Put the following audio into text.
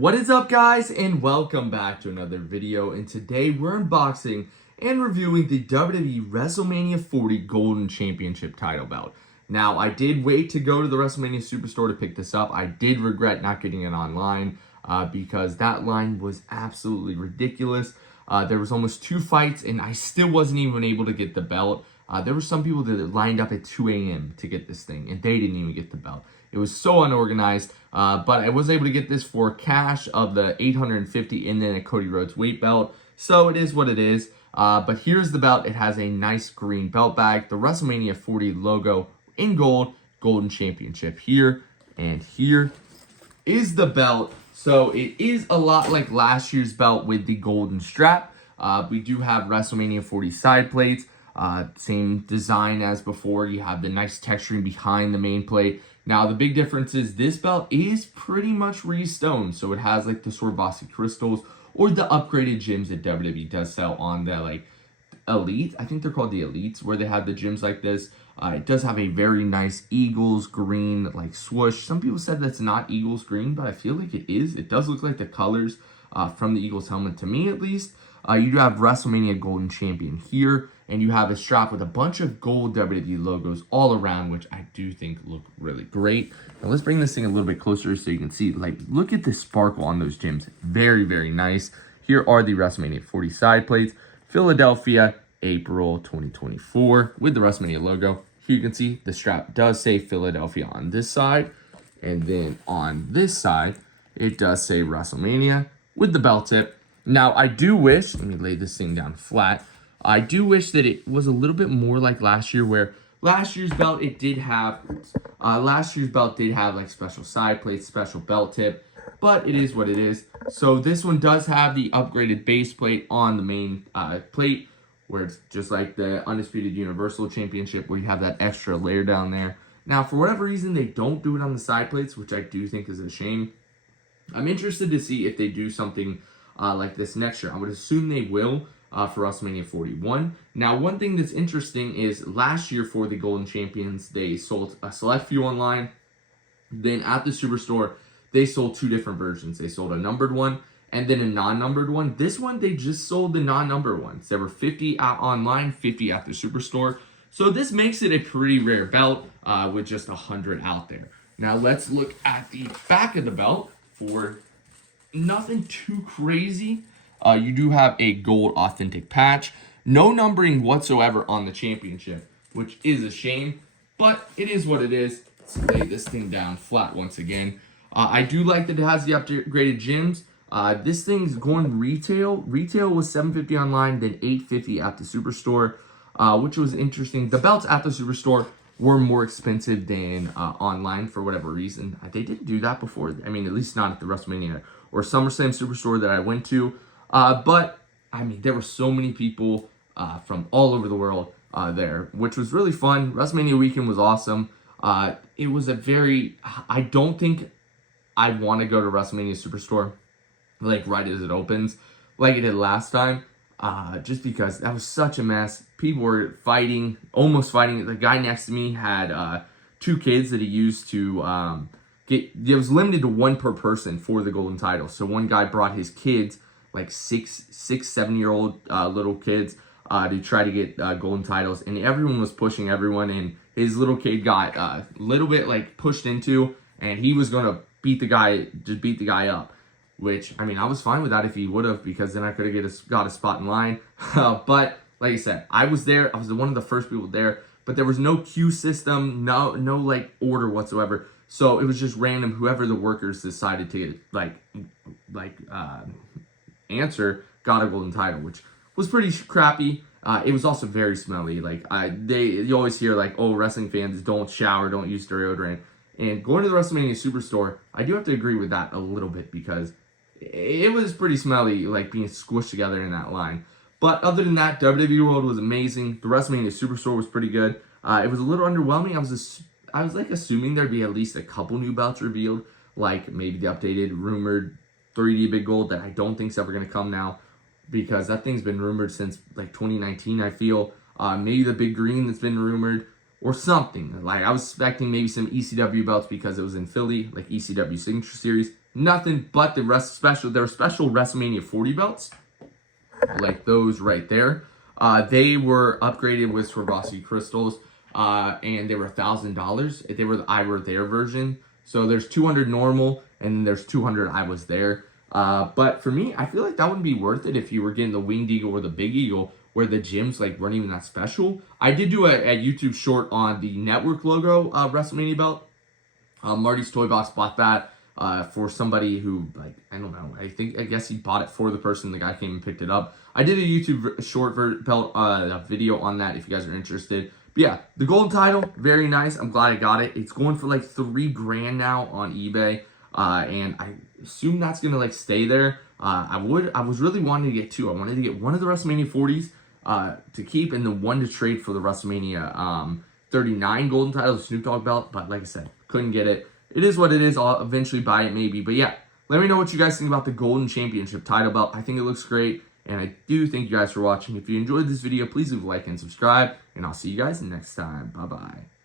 What is up, guys, and welcome back to another video. And today we're unboxing and reviewing the WWE WrestleMania 40 Golden Championship title belt. Now, I did wait to go to the WrestleMania Superstore to pick this up. I did regret not getting it online because that line was absolutely ridiculous. There was almost 2 fights, and I still wasn't even able to get the belt. There were some people that lined up at 2 a.m. to get this thing, and they didn't even get the belt. It was so unorganized, but I was able to get this for cash of the $850 and then a Cody Rhodes weight belt. So it is what it is. But here's the belt. It has a nice green belt bag, the WrestleMania 40 logo in gold, Golden Championship here, and here is the belt. So it is a lot like last year's belt with the golden strap. We do have WrestleMania 40 side plates. Same design as before. You have the nice texturing behind the main plate. Now, the big difference is this belt is pretty much re-stoned. So it has like the Swarovski crystals or the upgraded gems that WWE does sell on the like Elite. I think they're called the Elites, where they have the gems like this. It does have a very nice Eagles green like swoosh. Some people said that's not Eagles green, but I feel like it is. It does look like the colors from the Eagles helmet, to me at least. You do have WrestleMania Golden Champion here, and you have a strap with a bunch of gold WWE logos all around, which I do think look really great. Now let's bring this thing a little bit closer so you can see. Like, look at the sparkle on those gems. Very, very nice. Here are the WrestleMania 40 side plates. Philadelphia, April 2024, with the WrestleMania logo. Here you can see the strap does say Philadelphia on this side, and then on this side, it does say WrestleMania with the belt tip. Now, I do wish, let me lay this thing down flat. I do wish that it was a little bit more like last year, where last year's belt, it did have, like special side plates, special belt tip, but it is what it is. So this one does have the upgraded base plate on the main plate, where it's just like the Undisputed Universal Championship, where you have that extra layer down there. Now, for whatever reason, they don't do it on the side plates, which I do think is a shame. I'm interested to see if they do something like this next year. I would assume they will for WrestleMania 41. Now, one thing that's interesting is last year for the Golden Champions, they sold a select few online. Then at the Superstore, they sold 2 different versions. They sold a numbered one and then a non-numbered one. This one, they just sold the non-numbered ones. There were 50 online, 50 at the Superstore. So this makes it a pretty rare belt with just 100 out there. Now, let's look at the back of the belt for nothing too crazy. You do have a gold authentic patch. No numbering whatsoever on the championship, which is a shame, but it is what it is. Let's lay this thing down flat once again. I do like that it has the upgraded gems. This thing's going retail. Retail was $750 online, then $850 at the Superstore, which was interesting. The belts at the Superstore were more expensive than online for whatever reason. They didn't do that before. I mean, at least not at the WrestleMania or SummerSlam Superstore that I went to. But, I mean, there were so many people from all over the world there, which was really fun. WrestleMania weekend was awesome. It was a very, I don't think I want to go to WrestleMania Superstore, like, right as it opens, like it did last time. Just because that was such a mess. People were fighting, almost fighting. The guy next to me had 2 kids that he used to it was limited to 1 per person for the golden title. So one guy brought his kids, like 6, 7-year-old little kids, to try to get golden titles, and everyone was pushing everyone, and his little kid got a little bit like pushed into, and he was gonna beat the guy up. Which, I mean, I was fine with that if he would have, because then I could have got a spot in line. But like I said, I was there. I was one of the first people there, but there was no queue system, no like order whatsoever. So it was just random. Whoever the workers decided to answer got a golden title, which was pretty crappy. It was also very smelly. Like you always hear like, oh, wrestling fans don't shower, don't use deodorant. And going to the WrestleMania Superstore, I do have to agree with that a little bit, because it was pretty smelly, like being squished together in that line. But other than that, WWE World was amazing. The WrestleMania Superstore was pretty good. It was a little underwhelming. I was like assuming there'd be at least a couple new belts revealed, like maybe the updated rumored 3D Big Gold that I don't think's ever gonna come now, because that thing's been rumored since like 2019. I feel maybe the Big Green that's been rumored, or something. Like, I was expecting maybe some ECW belts because it was in Philly, like ECW Signature Series. nothing but the there were special WrestleMania 40 belts, like those right there. They were upgraded with Swarovski crystals, and they were $1,000. They were the I Were There version. So there's 200 normal, and then there's 200 I Was There. But for me, I feel like that wouldn't be worth it if you were getting the Winged Eagle or the Big Eagle, where the gyms like weren't even that special. I did do a YouTube short on the network logo WrestleMania belt. Marty's Toy Box bought that for somebody who, like, I don't know. I guess he bought it for the person. The guy came and picked it up. I did a YouTube short belt video on that if you guys are interested. But yeah, the gold title, very nice. I'm glad I got it. It's going for like $3,000 now on eBay, and I assume that's gonna like stay there. I was really wanting to get two. I wanted to get one of the WrestleMania 40s to keep, and the one to trade for the WrestleMania 39 golden title, the Snoop Dogg belt. But like I said, couldn't get it. It is what it is. I'll eventually buy it maybe. But yeah, let me know what you guys think about the Golden Championship title belt. I think it looks great. And I do thank you guys for watching. If you enjoyed this video, please leave a like and subscribe. And I'll see you guys next time. Bye-bye.